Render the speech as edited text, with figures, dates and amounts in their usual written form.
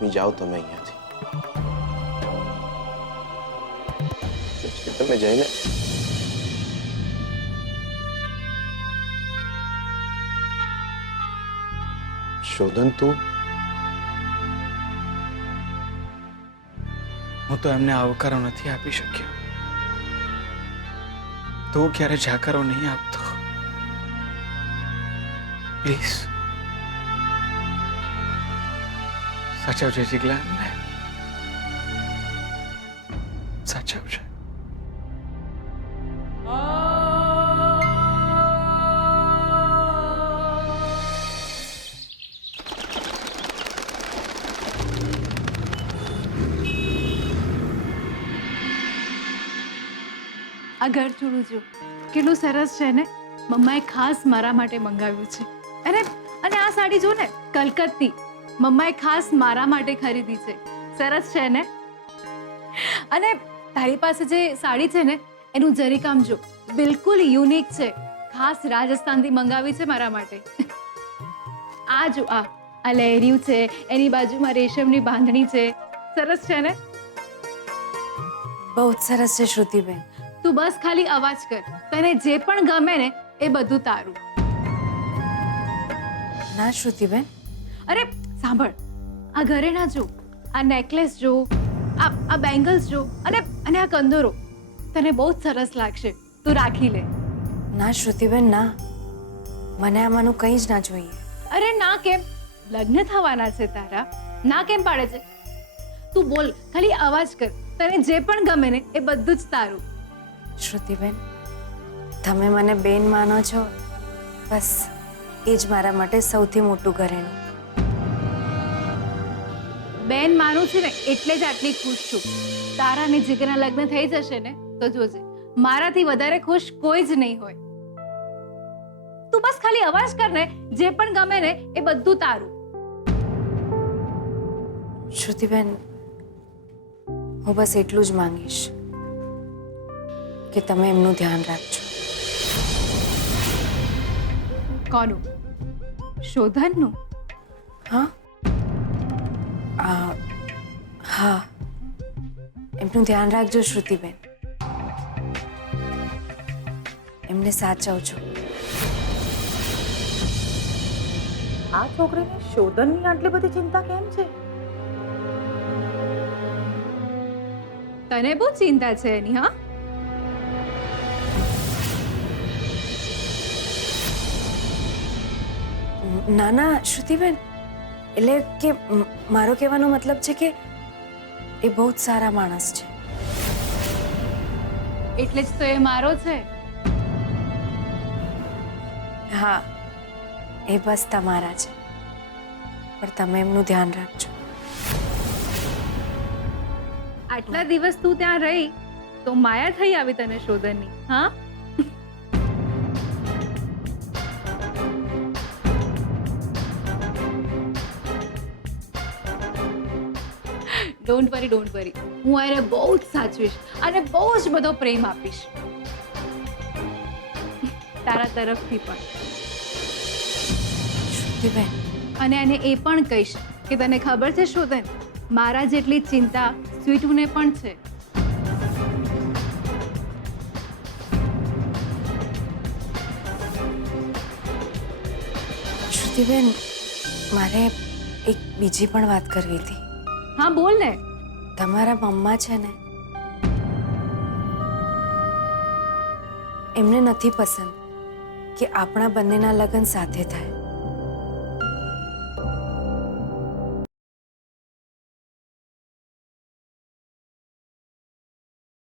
લક્ષ્મી જાઓ તમે અહીંયાથી. તમે જઈને શોધન તું હું તો એમને આવકારો નથી આપી શક્યો. તું ક્યારે જાકારો નહીં આપતો. પ્લીઝ સાચવજે જીગલા એમને. સાચવજે. આ ગળચૂડું જો કેટલું સરસ છે ને. મમ્માએ ખાસ મારા માટે મંગાવ્યું છે. અને અને આ સાડી જો ને, કલકત્તી મમ્માએ ખાસ મારા માટે ખરીદી છે. સરસ છે ને. અને તારી પાસે જે સાડી છે ને, એનું જરીકામ જો બિલકુલ યુનિક છે. ખાસ રાજસ્થાનથી મંગાવી છે મારા માટે. આ જો આ લહેરિયું છે, એની બાજુમાં રેશમની બાંધણી છે. સરસ છે ને. બહુ જ સરસ છે શ્રુતિબેન. તું બસ ખાલી અવાજ કર. તને જે પણ ગમે ને એ બધું તારું. ના શ્રુતિબેન. અરે સાંભળ, આ ઘરેણા જો, આ નેકલેસ જો, આ બેંગલ્સ જો, અને આ કંદોરો તને બહુ જ સરસ લાગશે. તું રાખી લે. ના શ્રુતિબેન ના, મને આમાંનું કંઈ જ ના જોઈએ. અરે ના કેમ? લગ્ન થવાના છે તારા. ના કેમ પાડે છે? તું બોલ, ખાલી અવાજ કર. તને જે પણ ગમે ને એ બધું જ તારું. શ્રુતિબેન, તમે મને બેન માનો છો, બસ એ જ મારા માટે સૌથી મોટું ઘરેણું. બેન માનું છે ને એટલે જ આટલી ખુશ છું. તારા અને જીગરના લગ્ન થઈ જશે ને તો જોજે, મારાથી વધારે ખુશ કોઈ જ નહીં હોય. તું બસ ખાલી અવાજ કર ને, જે પણ ગમે ને એ બધું તારું. શ્રુતિબેન, હું બસ એટલું જ માંગીશ કે તમે એમનું ધ્યાન રાખજો. કોનું? શોધનનું? હા હા, એમનું ધ્યાન રાખજો શ્રુતિબેન. એમને સાચવજો. આ છોકરીને શોધનની આટલી બધી ચિંતા કેમ છે? તને બહુ ચિંતા છે એની. હા, ના ના શ્રુતિબેન, એટલે કે મારો કહેવાનો મતલબ છે કે એ બહુ જ સારા માણસ છે. એટલે જ તો એ મારો છે. હા, એ બસ તમારા છે, પણ તમે એમનું ધ્યાન રાખજો. આટલા દિવસ તું ત્યાં રહી તો માયા થઈ આવી તને શોધનની. હા, ડોન્ટ વરી. હું એને બહુ જ સાચવીશ અને બહુ જ બધો પ્રેમ આપીશ તારા તરફથી પણ. શ્રુતિબેન, અને એને એ પણ કહીશ કે તને ખબર છે શોધન, મારા જેટલી ચિંતા સ્વીટુને પણ છે. શ્રુતિબેન, મારે એક બીજી પણ વાત કરવી હતી. હા બોલ ને. તમારા મમ્મા છે ને, એમને નથી પસંદ કે આપણા બંનેના લગ્ન સાથે થાય.